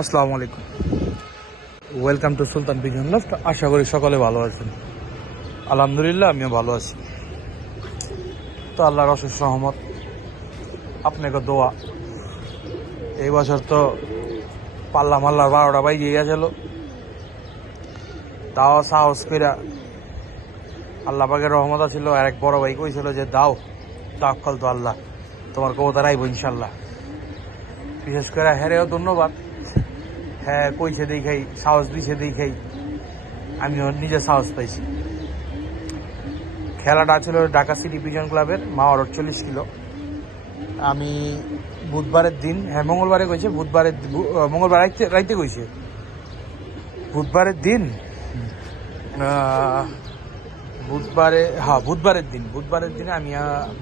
আসসালামু আলাইকুম। Welcome to Sultan pigeon loft আশা করি সকলে ভালো আছেন। আলহামদুলিল্লাহ, আমিও ভালো আছি। তো আল্লাহর অশেষ সহমত আপনাকে দোয়া। এই বছর তো পাল্লা মাল্লার বারোটা বাই গিয়ে গেছিল। তাও সাহস কইরা আল্লাহ পাকের রহমত ছিল আর এক বড় ভাই কইছিল যে, দাও তাক্কল তো আল্লাহ। তোমার কবতার আইব ইনশাল্লাহ বিশেষ করে হ্যারেও ধন্যবাদ। হ্যাঁ কইছে দেখাই? সাহস দিছে দেখাই। আমিও নিজে সাহস পাইছি। খেলাটা ছিল ঢাকা সিটি ভিজন ক্লাবের মাওয়ার আটচল্লিশ কিলো। আমি বুধবারের দিন হ্যাঁ মঙ্গলবারে কইছে, বুধবারের মঙ্গলবার রাইতে রাইতে কইছে। বুধবারের দিন বুধবারে হ্যাঁ বুধবারের দিন, বুধবারের দিনে আমি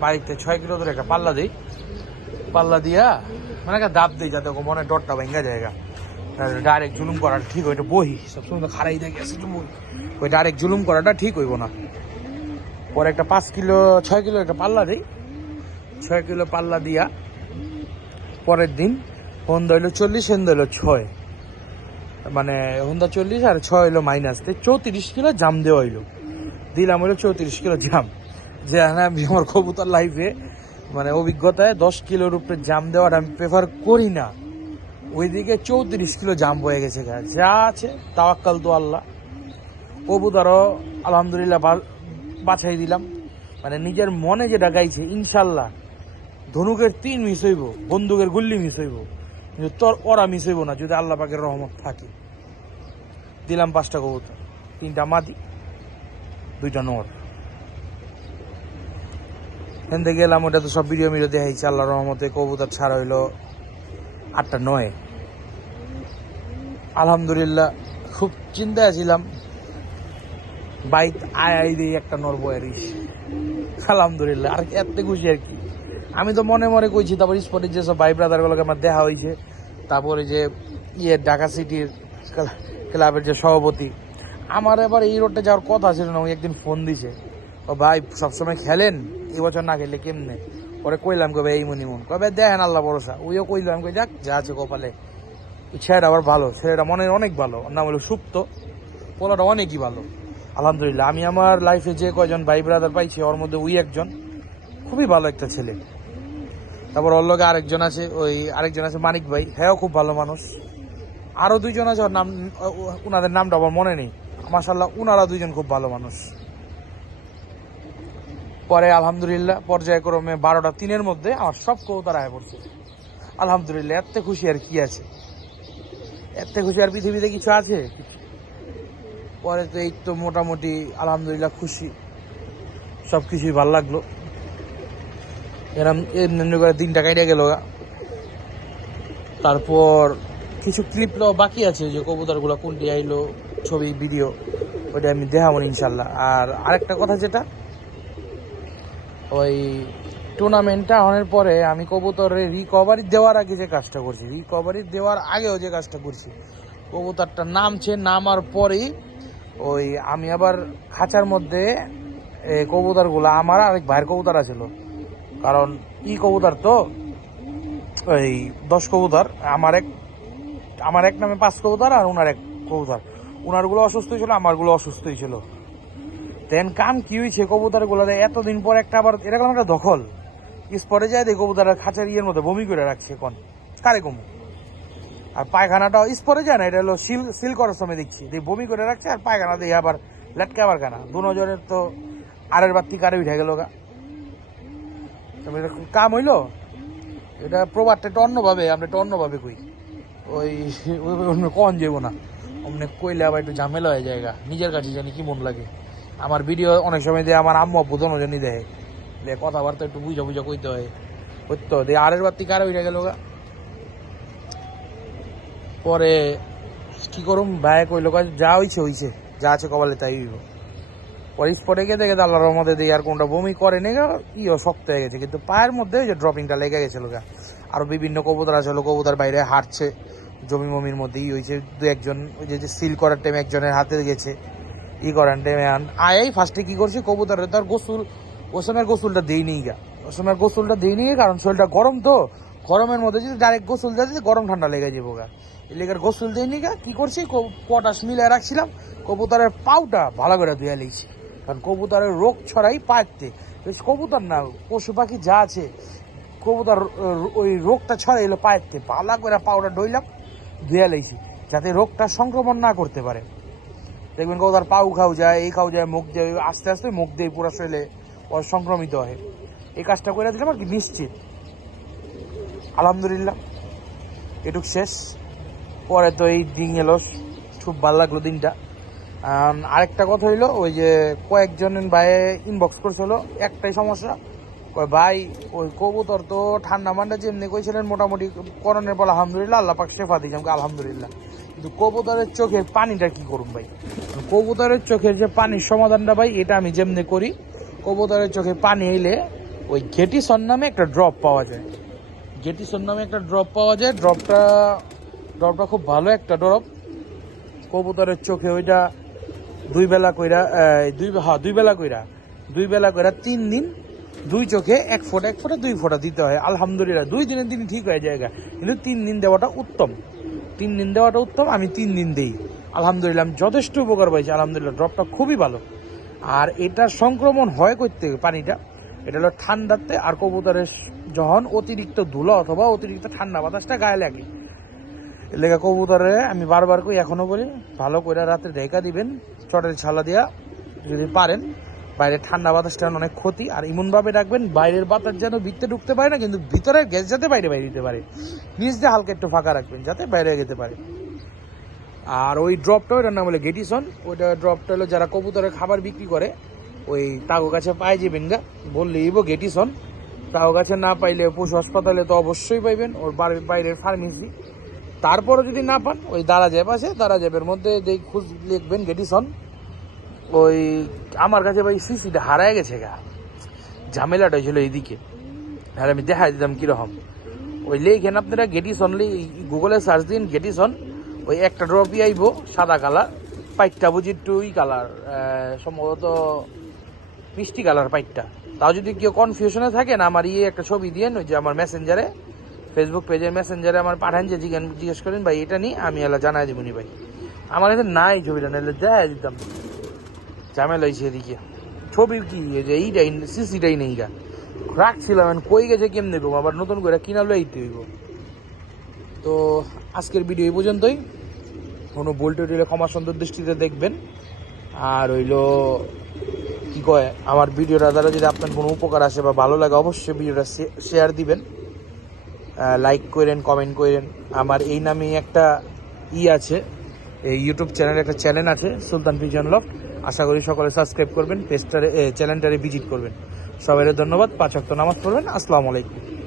বাড়িতে ছয় কিলো ধরে একটা পাল্লা দিই। পাল্লা দিয়া মানে একটা দাব দিই যাতে মনে ডরটা ভেঙ্গা জায়গা ডাইরেক্ট জুলুম করাটা ঠিক ওইটা বহি সবসময় তো খারাই তো ওই ডাইরেক্ট জুলুম করাটা ঠিক হইব না। পরে একটা পাঁচ কিলো, ছয় কিলো একটা পাল্লা দিই। ছয় কিলো পাল্লা দিয়া পরের দিন হন্দা হইল চল্লিশ হন্দা হইল ছয়। মানে হন্দা চল্লিশ আর ছয় হইল মাইনাস চৌত্রিশ কিলো জাম দেওয়া হইল। দিলাম হইল চৌত্রিশ কিলো জাম। যে হ্যাঁ আমি আমার কবুতর লাইফে মানে অভিজ্ঞতায় দশ কিলোর উপরে জাম দেওয়ার আমি প্রেফার করি না। ওইদিকে চৌত্রিশ কিলো জাম হয়ে গেছে গা। যা আছে, তাওয়াক্কাল তো আল্লাহ। কবুতরও আলহামদুলিল্লাহ বাছাই দিলাম। মানে নিজের মনে যেটা গাইছে, ইনশাল্লাহ ধনুকের তিন মিস হইব, বন্দুকের গুল্লি মিস হইব। কিন্তু তোর ওরা মিস হইব না, যদি আল্লাহ পাকের রহমত থাকে। দিলাম পাঁচটা কবুতর, তিনটা মাদি, দুইটা নর। এখান থেকে গেলাম, ওটা তো সব ভিডিও মিডিও দেখাইছে আল্লাহ রহমতে কবুতর ছাড়া হইল। আটটা নয়। আলহামদুলিল্লাহ, খুব চিন্তায় ছিলাম। বাইক আয় আই দিয়ে একটা নর বয়ারিস আলহামদুলিল্লাহ, আর এত খুশি আর কি। আমি তো মনে মনে কইছি, তারপর স্পটের যেসব ভাই ব্রাদারগুলোকে আমার দেখা হয়েছে তারপরে যে ইয়ে ঢাকা সিটির ক্লাবের যে সভাপতি, আমার এবার এই রোডটা যাওয়ার কথা ছিল না ওই একদিন ফোন দিছে। ও ভাই, সবসময় খেলেন এবছর বছর না খেললে কেমনে? পরে কইলাম কবে এই মনি মন। কবে দেখেন আল্লাহ ভরসা। ওইও কইলাম, কই যাক, যা আছে কপালে। ছেলেটা আবার ভালো, ছেলেটা মনে অনেক ভালো নাম হলো সুপ্ত। পোলাটা অনেকই ভালো। আলহামদুলিল্লাহ, আমি আমার লাইফে যে কয়জন ভাই ব্রাদার পাইছি, ওর মধ্যে ওই একজন। খুবই ভালো একটা ছেলে। তারপর ওর লগে আরেকজন আছে, ওই আরেকজন আছে মানিক ভাই হ্যাঁ খুব ভালো মানুষ। আরও দুইজন আছে, ওর নাম ওনাদের নামটা আমার মনে নেই। মাসাল্লাহ উনারা দুইজন খুব ভালো মানুষ। পরে আলহামদুলিল্লাহ, পর্যায়ক্রমে বারোটা তিনের মধ্যে আমার সব কৌতার আয় পড়ছে। আলহামদুলিল্লাহ, এত খুশি আর কি আছে? এত খুশি আর পৃথিবীতে কিছু আছে? পরে তো এই তো মোটামুটি আলহামদুলিল্লাহ খুশি। সব কিছুই ভালো লাগল। এরম এমনি করে দিনটা কাটিয়ে গেল তারপর কিছু ক্লিপ বাকি আছে, যে কবুতরগুলো কোনটি আইলো, ছবি ভিডিও ওইটা আমি দেখাবো ইনশাল্লাহ। আর আরেকটা কথা যেটা ওই টুর্নামেন্টটা হওয়ার পরে আমি কবুতরের রিকভারি দেওয়ার আগে যে কাজটা করছি রিকভারি দেওয়ার আগেও যে কাজটা করছি কবুতরটা নামছে নামার পরেই ওই আমি আবার খাঁচার মধ্যে কবুতরগুলো, আমার আরেক ভাইয়ের কবুতর আছিল। কারণ ই কবুতর তো, ওই দশ কবুতর, আমার এক আমার এক নামে পাঁচ কবুতর আর ওনার এক কবুতর। ওনারগুলো অসুস্থ ছিল, আমারগুলো অসুস্থ ছিল। দেন কাম কি হয়েছে কবুতরগুলো এতদিন পর একটা আবার এরকম একটা দখল। স্পটে যায় দেখি কবুতর খাঁচার ইয়ের মধ্যে বমি করে রাখছে কোন কারে কমু? আর পায়খানাটা স্পটে যায় না, এটা হলো সিল সিল করার সময় দেখছি। দিয়ে বমি করে রাখছে আর পায়খানা দিয়ে আবার লেটকে আবার খানা। দু নজরের তো আরের বাত্তি কারে উঠে গেল গা। কাম হইল? এটা প্রবাদটা একটু অন্যভাবে, আমরা একটু অন্যভাবে কই। ওই, ওই- অন্য কন যাব না। অমনে কইলে আবার একটু ঝামেলা হয়ে জায়গা নিজের কাছে জানি কি মন লাগে। আমার ভিডিও অনেক সময় দিয়ে, আমার আম্মু আব্বু দোনো জানি দেয়। দিয়ে কথাবার্তা একটু বুঝা বুঝা কইতে হয়। করতে দিয়ে আরের বাতি কারে উঠে গেল গা। পরে কি করুম, ভাই কইলো যা হইছে হইছে। যা আছে কপালে তাই হইব। পরে স্পটে গিয়ে দেখে আল্লাহর রহমতে দিয়ে আর কোনটা বমি করে নি গা কি শক্ত হয়ে গেছে। কিন্তু পায়ের মধ্যে ওই যে ড্রপিংটা লেগে গেছিল গা। আরও বিভিন্ন কবুতর আছে কবুতর বাইরে হাঁটছে জমি মমির মধ্যে ই হয়েছে দু একজন ওই যে সিল করার টাইম একজনের হাতে গেছে। ই করার টাইমে আয়াই ফার্স্টে কি করছে? কবুতরের তার গোসল ওই সময় গোসলটা দেই নি গা। ওই সময় গোসলটা দেই নি কারণ শরীরটা গরম তো। গরমের মধ্যে যদি ডাইরেক্ট গোসল দেয় গরম ঠান্ডা লেগে যাব গা। লেগে গোসল দিয়ে নিগা কি করছি? পটাশ মিলে রাখছিলাম, কবুতরের পাউটা ভালো করে ধুয়ে লিখছি কারণ কবুতরের রোগ ছড়াই পাইতে। কবুতর না, পশু পাখি যা আছে, কবুতর ওই রোগটা ছড়াই এলো পাইতে। ভালো করে পাউডার ডইলাম, ধুয়ে লিখছি যাতে রোগটা সংক্রমণ না করতে পারে। দেখবেন কবুতর পাউ খাও যায়, এই খাও যায়, মুখ দিয়ে, আস্তে আস্তে মুখ দিয়ে পুরো শরীরে সংক্রমিত হয়। এই কাজটা করে দিলাম আর কি, নিশ্চিত। আলহামদুলিল্লাহ, এটুক শেষ। পরে তো এই দিন এলো, খুব ভালো লাগল দিনটা। আরেকটা কথা হইল, ওই যে কয়েকজন ভাই ইনবক্স করছিল, একটাই সমস্যা ভাই, ওই কবুতর তো ঠান্ডা মান্ডা যেমনি কইছিলেন, মোটামুটি করণের বলে আলহামদুলিল্লাহ, আল্লাহ পাক শেফা দিয়েছে। আমাকে আলহামদুলিল্লাহ। কবুতরের চোখের পানিটা কি করুন ভাই? কবুতরের চোখের যে পানির সমাধানটা ভাই, এটা আমি যেমনি করি, কবুতরের চোখে পানি এলে ওই ঘেটিসন নামে একটা ড্রপ পাওয়া যায়। গেটিসন নামে একটা ড্রপ পাওয়া যায়। ড্রপটা ড্রপটা খুব ভালো একটা ড্রপ কবুতরের চোখে ওইটা দুই বেলা কইরা দুই হ্যাঁ দুই বেলা কইরা, দুই বেলা কইরা তিন দিন দুই চোখে এক ফোঁটা এক ফোঁটা, দুই ফোঁটা দিতে হয়। আলহামদুলিল্লাহ, দুই দিনের দিন ঠিক হয়ে যায় কিন্তু তিন দিন দেওয়াটা উত্তম। তিন দিন দেওয়াটা উত্তম, আমি তিন দিন দেই। আলহামদুলিল্লাহ, আমি যথেষ্ট উপকার পাইছি, আলহামদুলিল্লাহ ড্রপটা খুবই ভালো। আর এটা সংক্রমণ হয় করতে পানিটা। এটা হলো ঠান্ডাতে, আর কবুতরের যখন অতিরিক্ত ধুলো অথবা অতিরিক্ত ঠান্ডা বাতাসটা গায়ে লাগে। লেগা কবুতরে, আমি বারবার কই, এখনও বলি, ভালো করে রাতে দেখা দিবেন, চটের ছালা দিয়া, যদি পারেন। বাইরে ঠান্ডা বাতাসটা অনেক ক্ষতি, আর এমনভাবে রাখবেন বাইরের বাতাস যেন ভিতরে ঢুকতে পারে না, কিন্তু ভিতরে গ্যাস যাতে বাইরে বাইরে দিতে পারে। নিচ দিয়ে হালকা একটু ফাঁকা রাখবেন যাতে বাইরে যেতে পারে। আর ওই ড্রপটা, ওইটার নাম হলো গেটিসন। ওইটা ড্রপটা হলো যারা কবুতরের খাবার বিক্রি করে, ওই তাগো কাছে পাই যাবেন গা বললে ইবো গেটিসন। তাগো কাছে না পাইলে পশু হাসপাতালে তো অবশ্যই পাইবেন, ওর বাইরের ফার্মেসি। তারপরে যদি না পান, ওই দারা জ্যাব আছে দারা জ্যাবের মধ্যে খুঁজ লিখবেন গেটিসন। ওই আমার কাছে ভাই সিসিটা হারায় গেছে গা। ঝামেলাটা ছিল এইদিকে। আর আমি দেখাই দিতাম কীরকম। ওই লেখেন আপনারা গেটিসন গুগলে সার্চ দিন গেটিসন ওই একটা ড্রপই আইব সাদা কালার পাইটটা বুঝি একটু ই কালার সম্ভবত মিষ্টি কালার পাইটটা। তাও যদি কেউ কনফিউশনে থাকেন আমার ইয়ে একটা ছবি দিয়েন, ওই যে আমার মেসেঞ্জারে ফেসবুক পেজের মেসেঞ্জারে আমার পাঠান যে জিজ্ঞেস করেন, ভাই, এটা নিয়ে আমি এলা জানাই দিবনি ভাই। আমার কাছে নাই ছবিটা, নাহলে দেখাই দিতাম। ঝামেলা হয়েছে এদিকে ছবি কি এইটাই সিসিটাই নেই গা রাখছিলাম কই গেছে, কেমনে দেবো? আবার নতুন করে কিনা লইতে হইব। তো, আজকের ভিডিও এই পর্যন্তই। কোনো বলতে উঠলে ক্ষমা সুন্দর দৃষ্টিতে দেখবেন। আর হইল, কি কয়, আমার ভিডিওটা দ্বারা যদি আপনার কোনো উপকার আসে বা ভালো লাগে, অবশ্যই ভিডিওটা শেয়ার দিবেন। লাইক করেন কমেন্ট করেন। আমার এই নামে একটা ই আছে, এই ইউটিউব চ্যানেল একটা চ্যানেল আছে, সুলতান পিজন লফট আশা করি সকলে সাবস্ক্রাইব করবেন, পেজটারে চ্যানেলটারে ভিজিট করবেন। সবাই ধন্যবাদ। পাঁচ নামাজ পড়বেন। আসসালামু আলাইকুম।